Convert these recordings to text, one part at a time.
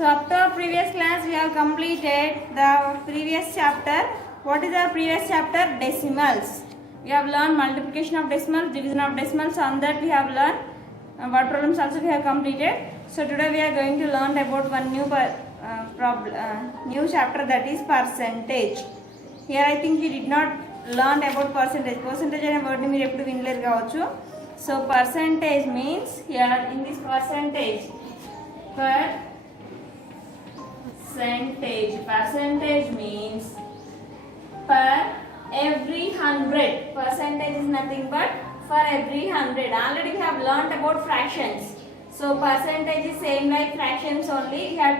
So up to our previous class we have completed the previous chapter. What is our previous chapter? Decimals. We have learned multiplication of decimals, division of decimals. On that we have learned word problems also we have completed. So today we are going to learn about one new new chapter, that is percentage. Here I think we did not learn about percentage. Percentage అనే word ని మీరు ఎప్పుడు వినలేరు కావచ్చు. So percentage means here in this percentage percentage means per every 100. Percentage is nothing but for every 100. Already we have learnt about fractions. So percentage is same like fractions only. You have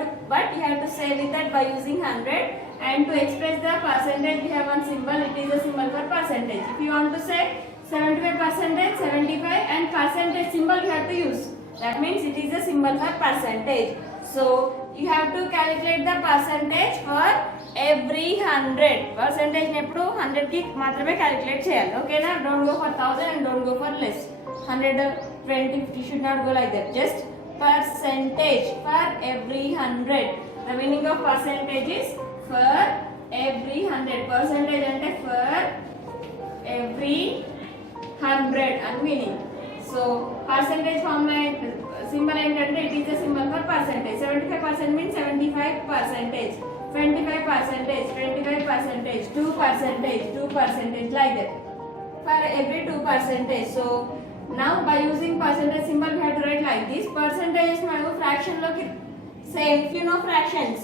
to say with that by using 100. And to express the percentage we have one symbol. It is a symbol for percentage. If you want to say 75%, 75 and percentage symbol you have to use. That means it is a symbol for percentage. So you have to calculate the percentage for every 100. Percentage ఎప్పుడు 100 కి మాత్రమే calculate చేయాలి. ఓకేనా? Don't go for 1000 and don't go for less. 120 you should not go like that. Just percentage for every 100. The meaning of percentage is for every 100. Percentage అంటే for every 100 and meaning. So percentage formula symbol ఏంటంటే it is a symbol for percentage. 75% means 75 percentage, 25 percentage, 25 percentage, 2 percentage, 2 percentage, like that for every 2 percentage. So now by using percentage symbol we have to write like this. Percentage మనకు fraction లోకి same. If you know fractions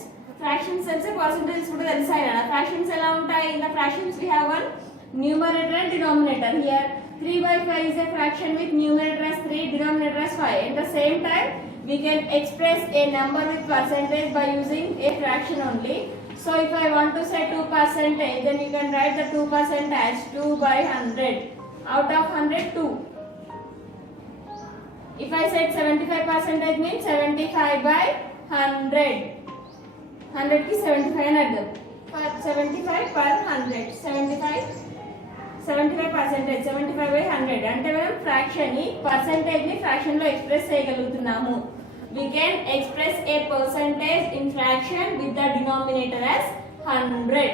తెలిసే percentages కూడా తెలుసాయి కదా. Fractions ఎలా ఉంటాయి? In the fractions we have one numerator and denominator. Here 3/5 is a fraction with numerator as 3, denominator as 5. At the same time we can express a number with percentage by using a fraction only. So if I want to say 2%, then you can write the 2% as 2/100. Out of 100, 2. If I said 75% means 75/100. 100 ki 75 అని అర్థం. 75 per 100. 75% 75/100 అంటే మనం fraction ని percentage ని fraction లో express చేయగలుగుతున్నాము. We can express a percentage in fraction with the denominator as 100.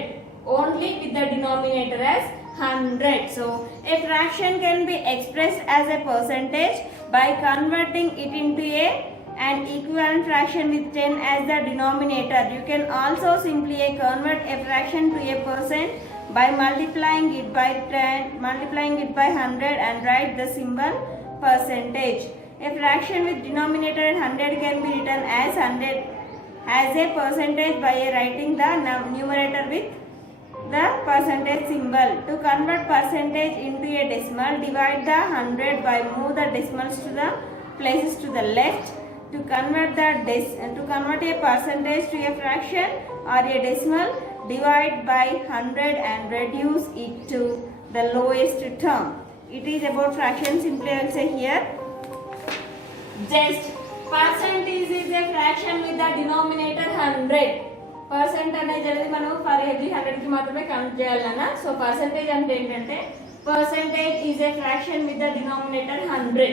Only with the denominator as 100. So a fraction can be expressed as a percentage by converting it into an equivalent fraction with 10 as the denominator. You can also simply convert a fraction to a percent by multiplying it by 10, multiplying it by 100 and write the symbol percentage. A fraction with denominator 100 can be written as 100 as a percentage by writing the numerator with the percentage symbol. To convert percentage into a decimal, divide the 100 by move the decimals to the places to the left. To convert a percentage to a fraction or a decimal, divide by 100 and reduce it to the lowest term. It is about fraction. Simply I will say here, just percentage is a fraction with the denominator 100. Percent అనేది మనం for every 100 కి మాత్రమే count చేయాలన్నా. So percentage అంటే ఏంటంటే percentage is a fraction with the denominator 100.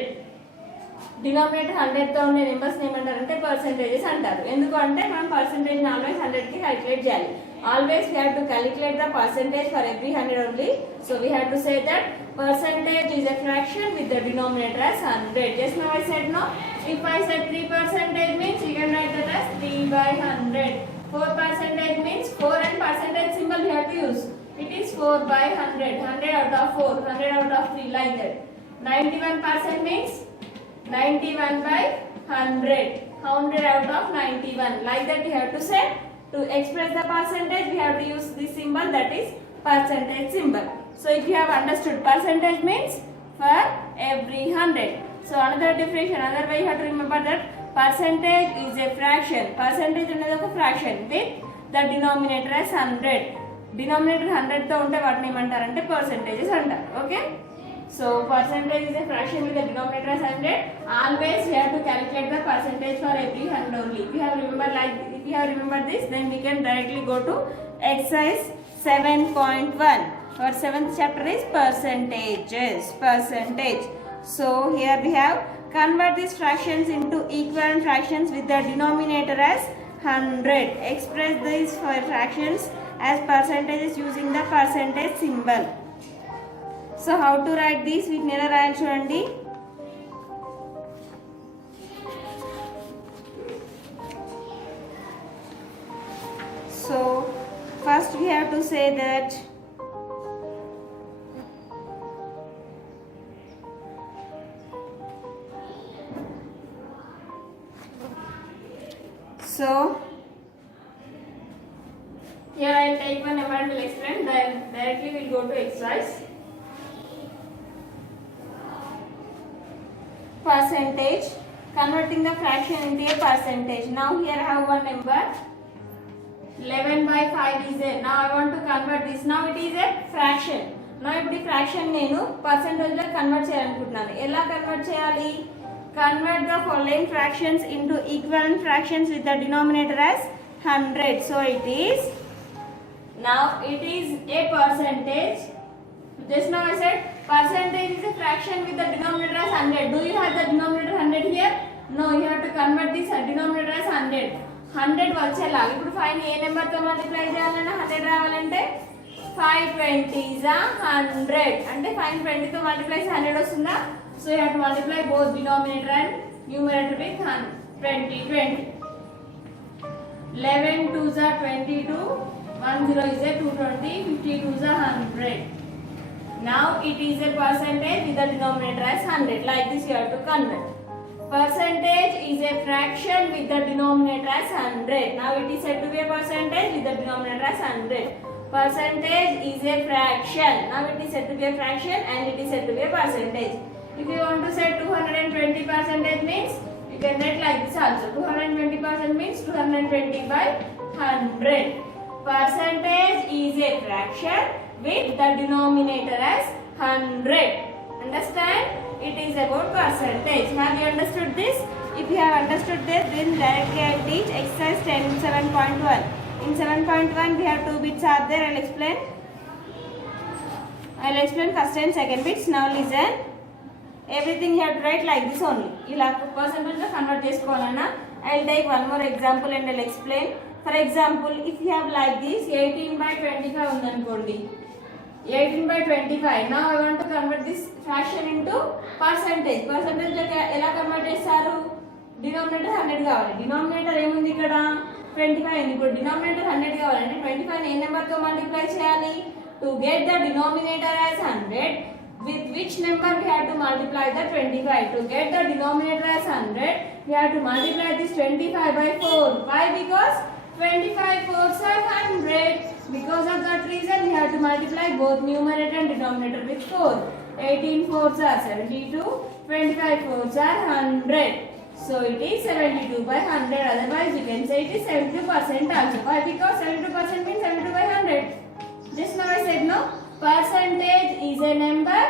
Denominator 100 తో ఉండే numbers ఏమంటారంటే పర్సెంటేజెస్ అంటారు. ఎందుకంటే మనం పర్సెంటేజ్ ఆల్వేస్ 100 కి క్యాలిక్యులేట్ చేయాలి. Always we have to calculate the percentage for every 100 only. So we have to say that percentage is a fraction with the denominator as 100. Just now I said no. If I said 3% means you can write that as 3/100. 4% means 4 and percentage symbol we have to use. It is 4/100. 100 out of 4, 100 out of 3, like that. 91% means 91/100. 100 out of 91. Like that we have to say. To express the percentage we have to use this symbol, that is percentage symbol. So if you have understood, percentage means for every 100. So another definition, another way you have to remember that percentage is a fraction. Percentage అనేది ఒక fraction with the denominator as 100. Denominator 100 తో ఉంటే వాటిని ఏమంటారంటే percentages అంటారు. Okay? So percentage is a fraction with the denominator as 100. Always we have to calculate the percentage for every 100 only. If you have remembered this, then we can directly go to exercise 7.1. Our 7th chapter is percentages. Percentage. So here we have convert these fractions into equivalent fractions with the denominator as 100. Express these fractions as percentages using the percentage symbol. So how to write this? వీటిని ఎలా రాయాలి చూడండి. So first we have to say that so here I will take one number and will explain, then directly we will go to exercise. Percentage, converting the fraction into a percentage. Now here I have one number 11 by 5 is a, now I want to convert this, now it is a fraction. Now ఇప్పుడు ఈ fraction నేను percentage లో convert చేయాలనుకుంటున్నాను. ఎలా convert చేయాలి? Convert the following fractions into equivalent fractions with the denominator as 100. So it is, now it is a percentage. Just now I said percentage is a fraction with the denominator as 100. Do you have the denominator 100 here? No, you have to convert this denominator as 100. 100 వచ్చేలా ఇప్పుడు 5 ని ఏ number తో multiply చేయాలన్నా 100 రావాలంటే 520 is 100 అంటే 520 తో multiply చేస్తే 100 వస్తుందా? So you have to multiply both denominator and numerator with 20. 11 2s are 22, 10 is a 220, 52 is 100. Now it is a percentage with the denominator as 100. Like this you have to convert. Percentage is a fraction with the denominator as 100. Now it is said to be a percentage with the denominator as 100. Percentage is a fraction. Now it is said to be a fraction and it is said to be a percentage. If you want to say 220% means you can write like this also. 220% means 220 by 100. Percentage is a fraction with the denominator as 100. Understand? It is about percentage. Have you understood this? If you have understood this, then directly I will teach exercise 7.1. In 7.1 we have 2 bits are there. I will explain first and second bits. Now listen. Everything you have to write like this only. ఇలా percentage లో convert చేసుకోవాలన్నా I will take one more example and I will explain. For example, if you have like this 18 by 25 ఉందనుకోండి, 18 by 25. Now I want to convert this fraction into percentage. Percentage లో ఎలా convert చేస్తారు? Denominator 100 కావాలి. Denominator ఏముంది ఇక్కడ? 25 ఉంది. ఇప్పుడు denominator 100 కావాలంటే 25 ని ఏ నెంబర్ తో మల్టిప్లై చేయాలి? To get the denominator as 100, with which number we have to multiply the 25? To get the denominator as 100, we have to multiply this 25 by 4. Why? Because 25 4s are 100. Because of that reason, we have to multiply both numerator and denominator with 4. 18 4s are 72. 25 4s are 100. So it is 72 by 100. Otherwise, you can say it is 72% also. Why? Because 72% means 72 by 100. Just now I said no. Percentage is a number.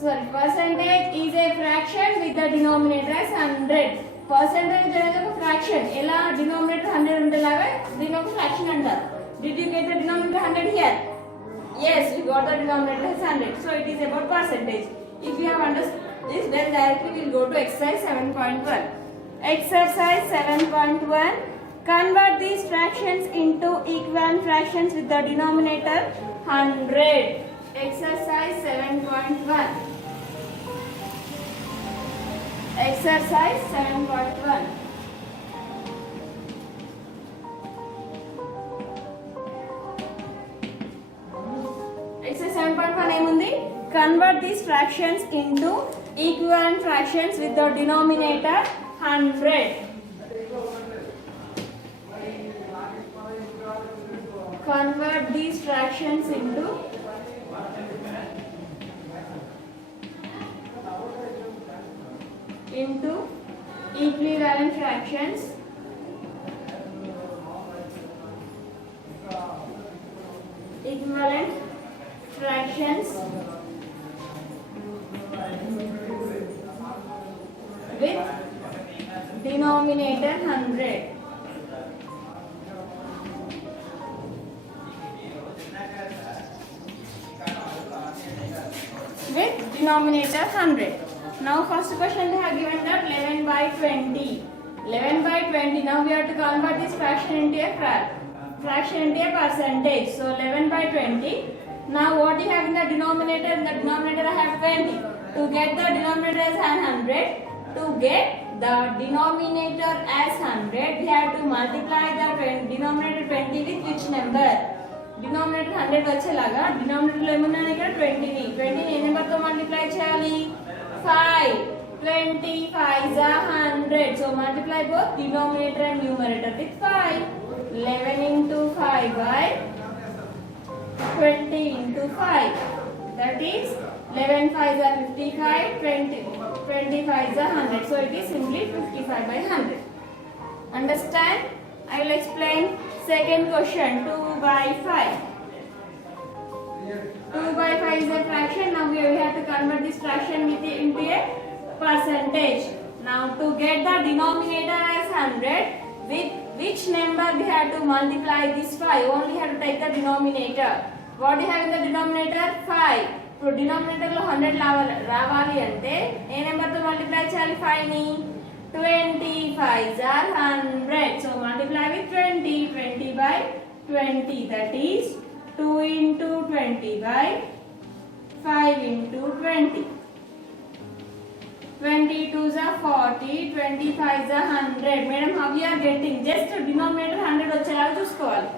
Sorry, percentage is a fraction with the denominator as 100. Percentage అనేది ఒక fraction. ఎలా denominator 100 ఉండేలాగా దీని ఒక fraction అంటారు. Did you get the denominator 100 here? Yes, you got the denominator as 100. So it is about percentage. If you have understood this, then directly we will go to exercise 7.1. Exercise 7.1. Convert these fractions into equivalent fractions with the denominator 100. Exercise 7.1. Exercise 7.1. Exercise 7.1 ఏముంది? Convert these fractions into equivalent fractions with the denominator 100. Convert these fractions into equivalent fractions with denominator 100. With denominator 100. Now first question they have given that 11 by 20. 11 by 20. Now we have to convert this fraction into a fraction into a percentage. So 11 by 20. Now what you have in the denominator? In the denominator I have 20. To get the denominator as 100, to get the denominator as 100, we have to multiply the denominator 20 with which number? Denominator 100 వచ్చేలాగా denominator లో ఏమున్నాయి ఇక్కడ 20 ని ఏ number తో multiply చేయాలి? 5. 20 5s are 100. So multiply both denominator and numerator with 5. 11 into 5 by 20 into 5. That is 11 5s are 55. 20 5s are 100. So it is simply 55 by 100. Understand? I will explain second question. 2 by 5. 2 by 5 is a fraction. Now we have to convert this fraction into a percentage. Now to get the denominator as 100, with which number we have to multiply this 5? Only have to take the denominator. What do you have in the denominator? 5. So denominator లో 100 రావాలి అంటే ఏ number తో multiply చేయాలి 5 ని? 20 5s are 100. So multiply with 20. 20 by 20, that is 2 into 20 by 5 into 20. 22s are 40, 25s are 100. Madam, how we are getting? Just denominator 100 వచ్చేలాగా చూసుకోవాలి.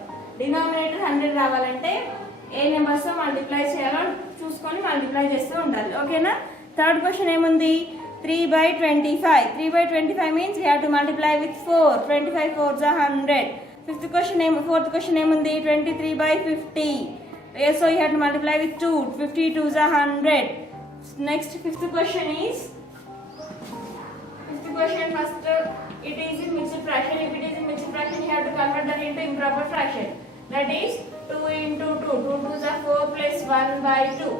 Denominator 100 రావాలంటే ఏ numbers తో మల్టిప్లై చేయాలో చూసుకొని మల్టిప్లై చేస్తూ ఉండాలి. ఓకేనా? థర్డ్ క్వశ్చన్ ఏముంది? 3 by 25. 3 by 25 means we have to multiply with 4. 25 4s are 100. Fourth question ఏముంది? 23 by 50. So you have to multiply with 2. 52s are 100. Next fifth question is first it is in mixed fraction. If it is in mixed fraction, you have to convert that into improper fraction. That is 2 into 2. 2 2s are 4 plus 1 by 2.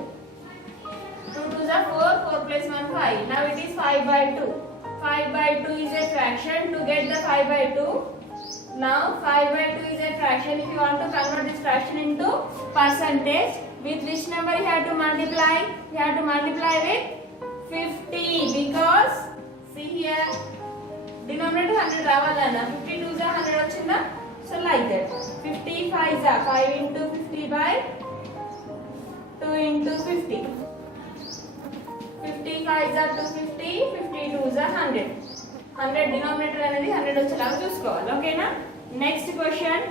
2 2s are 4. 4 plus 1 5. Now it is 5 by 2. 5 by 2 is a fraction. To get the 5 by 2, now 5 by 2 is a fraction. If you want to convert this fraction into percentage, with which number you have to multiply? You have to multiply with 50, because see here, denominator 100 రావాలన్నా 52s are 100 వచ్చిందా? So like that. 55s are 5 into 50 by 2 into 50. 55s are 250. 52s are 100. 100 denominator అనేది 100 వచ్చేలాగా చూసుకోవాలి. ఓకేనా? Next question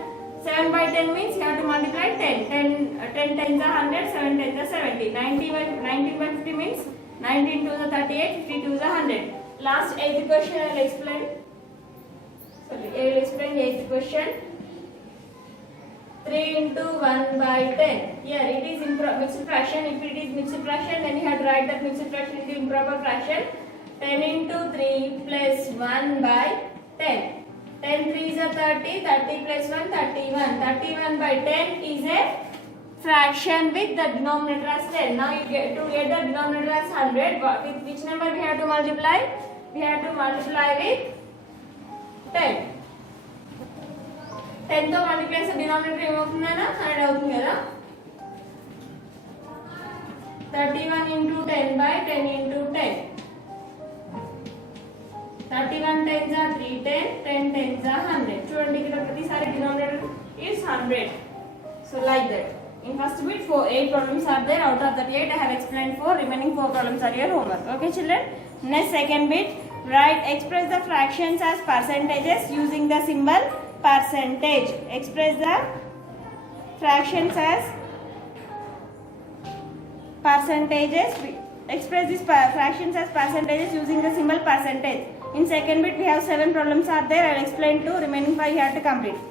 7 by 10 means you have to multiply 10. 10 10s are 100. 7 10s are 70. 19 by 50 means 19 2s are 38. 52s are 100. Last 8th question I will explain. I will explain 8th question. 3 into 1 by 10. Here it is mixed fraction. If it is mixed fraction, then you have to write that mixed fraction into improper fraction. 10 into 3 plus 1 by 10. 10 3s are 30. 30 plus 1 31. 31 by 10 is a fraction with the denominator as 10. Now you get to get the denominator as 100. With which number we have to multiply? We have to multiply with 10. 10 తో multiply చేస్తే denominator ఏమవుతుందన్నా 100 అవుతుంది కదా. 31 into 10 by 10 into 10. 31 10s are 310. 10 10s are 100. చూడండి ఇక్కడ ప్రతిసారి denominator is 100. So like that. In first bit 8 problems are there. Out of that 8 I have explained 4. Remaining 4 problems are your homework. Okay children? Next second bit, express the fractions as percentages using the symbol percentage. Express the fractions as percentages. Express these fractions as percentages using the symbol percentage. In second bit we have 7 problems are there. I will explain 2. Remaining 5 you have to complete.